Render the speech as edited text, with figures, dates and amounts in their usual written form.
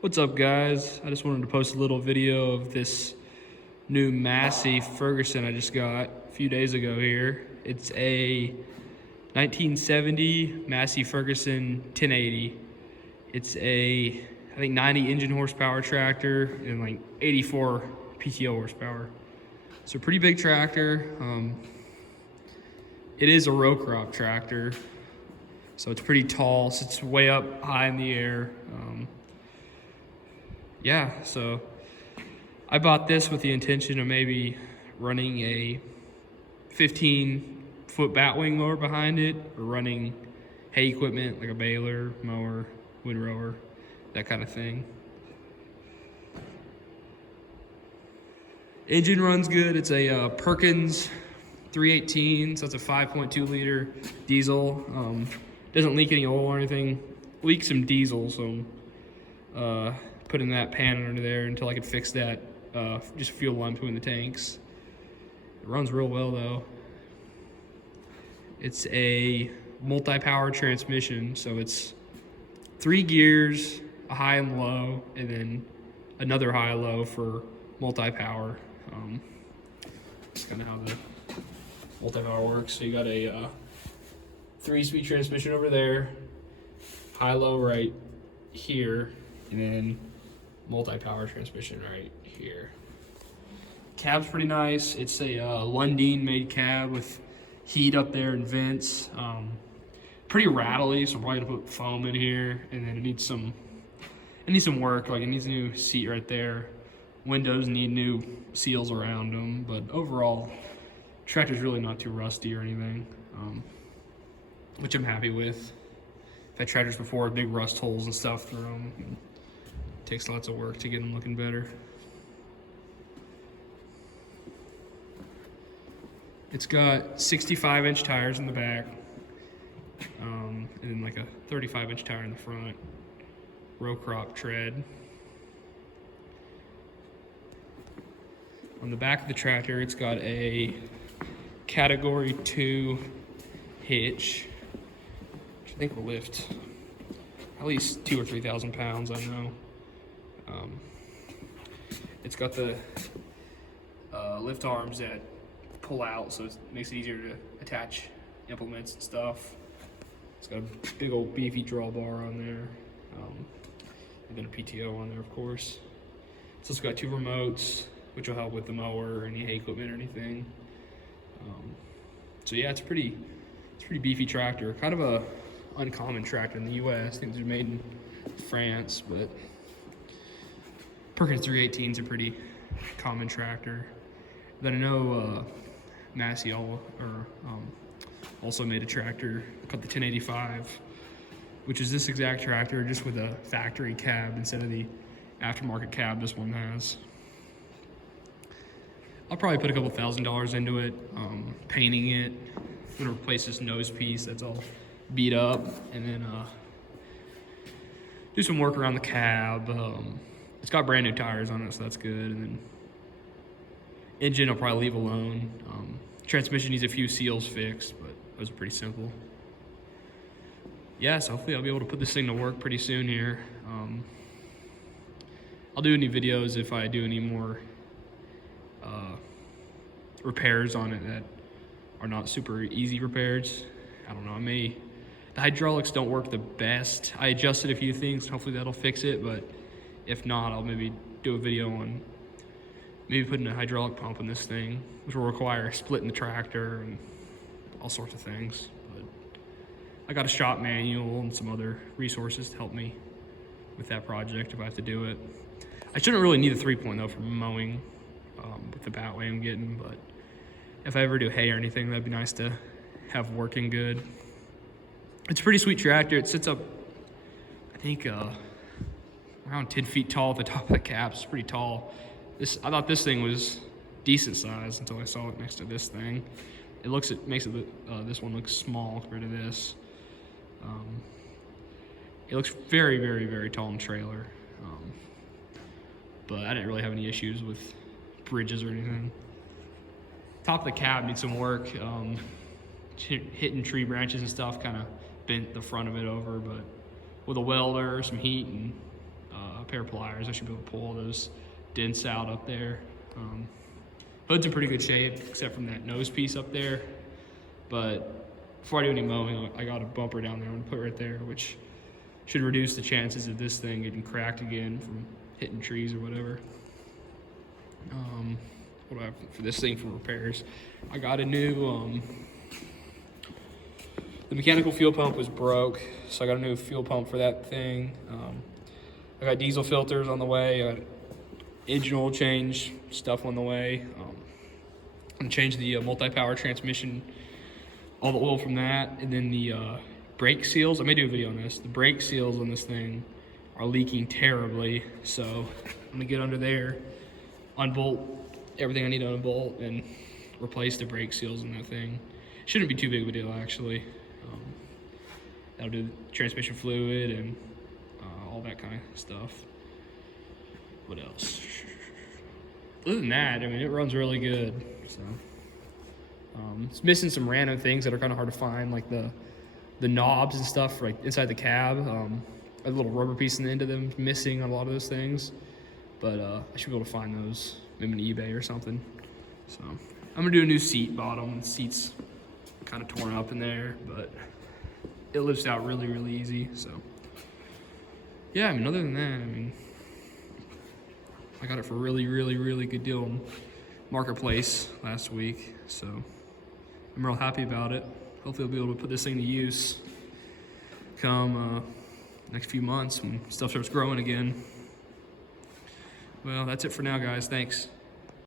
What's up, guys? I just wanted to post a little video of this new Massey Ferguson I just got a few days ago here. It's a 1970 Massey Ferguson 1080. It's a, I think, 90 engine horsepower tractor and like 84 PTO horsepower. So a pretty big tractor. It is a row crop tractor, so it's pretty tall. So it's way up high in the air. Yeah, so I bought this with the intention of maybe running a 15-foot batwing mower behind it, or running hay equipment like a baler, mower, windrower, that kind of thing. Engine runs good. It's a Perkins 318, so it's a 5.2 liter diesel. Doesn't leak any oil or anything. Leaks some diesel, so putting that pan under there until I could fix that just fuel line between the tanks. It runs real well though. It's a multi-power transmission, so it's 3 gears, a high and low, and then another high low for multi-power. That's kind of how the multi-power works. So you got a 3-speed transmission over there, high low right here, and then multi-power transmission right here. Cab's pretty nice. It's a Lundin made cab with heat up there and vents. Pretty rattly, so I'm probably gonna put foam in here, and then it needs some work. Like, it needs a new seat right there. Windows need new seals around them, but overall, tractor's really not too rusty or anything, which I'm happy with. I've had tractors before with big rust holes and stuff through them. Takes lots of work to get them looking better. It's got 65-inch tires in the back, and then like a 35-inch tire in the front. Row crop tread. On the back of the tractor, it's got a Category 2 hitch, which I think will lift at least 2,000 or 3,000 pounds, I know. It's got the lift arms that pull out, so it makes it easier to attach implements and stuff. It's got a big old beefy drawbar on there, and then a PTO on there, of course. It's also got 2 remotes, which will help with the mower or any hay equipment or anything. So yeah, it's pretty beefy tractor. Kind of a uncommon tractor in the U.S. I think they're made in France, but Perkins 318 is a pretty common tractor. Then I know Massey also made a tractor called the 1085, which is this exact tractor, just with a factory cab instead of the aftermarket cab this one has. I'll probably put a couple $1,000s into it, painting it. I'm gonna replace this nose piece that's all beat up, and then do some work around the cab. It's got brand new tires on it, so that's good. And then engine I'll probably leave alone. Transmission needs a few seals fixed, but those are pretty simple. Yeah, so hopefully I'll be able to put this thing to work pretty soon here. I'll do any videos if I do any more repairs on it that are not super easy repairs. I don't know, the hydraulics don't work the best. I adjusted a few things, hopefully that'll fix it, but if not, I'll maybe do a video on maybe putting a hydraulic pump in this thing, which will require splitting the tractor and all sorts of things. But I got a shop manual and some other resources to help me with that project if I have to do it. I shouldn't really need a 3.0 for mowing with the batway I'm getting, but if I ever do hay or anything, that'd be nice to have working good. It's a pretty sweet tractor. It sits up, I think, around 10 feet tall at the top of the cab. It's pretty tall. I thought this thing was decent size until I saw it next to this thing. It makes this one look small compared to this. It looks very, very, very tall in trailer. But I didn't really have any issues with bridges or anything. Top of the cab needs some work. Hitting tree branches and stuff kind of bent the front of it over, but with a welder, some heat, and pair of pliers. I should be able to pull all those dents out up there. Hood's in pretty good shape, except from that nose piece up there. But before I do any mowing, I got a bumper down there I'm gonna put right there, which should reduce the chances of this thing getting cracked again from hitting trees or whatever. What do I have for this thing for repairs? I got a new, the mechanical fuel pump was broke, so I got a new fuel pump for that thing. I got diesel filters on the way. I got engine oil change stuff on the way. I'm change the multi-power transmission, all the oil from that, and then the brake seals. I may do a video on this. The brake seals on this thing are leaking terribly, so I'm gonna get under there, unbolt everything I need to unbolt, and replace the brake seals in that thing. Shouldn't be too big of a deal, actually. That'll do the transmission fluid and all that kind of stuff. What else? Other than that, I mean, it runs really good. So it's missing some random things that are kind of hard to find, like the knobs and stuff right inside the cab. A little rubber piece in the end of them missing on a lot of those things, but I should be able to find those maybe on eBay or something. So I'm gonna do a new seat bottom. The seat's kind of torn up in there, but it lifts out really, really easy. So yeah, I mean, other than that, I mean, I got it for a really, really, really good deal on Marketplace last week, so I'm real happy about it. Hopefully I'll be able to put this thing to use come next few months when stuff starts growing again. Well, that's it for now, guys. Thanks.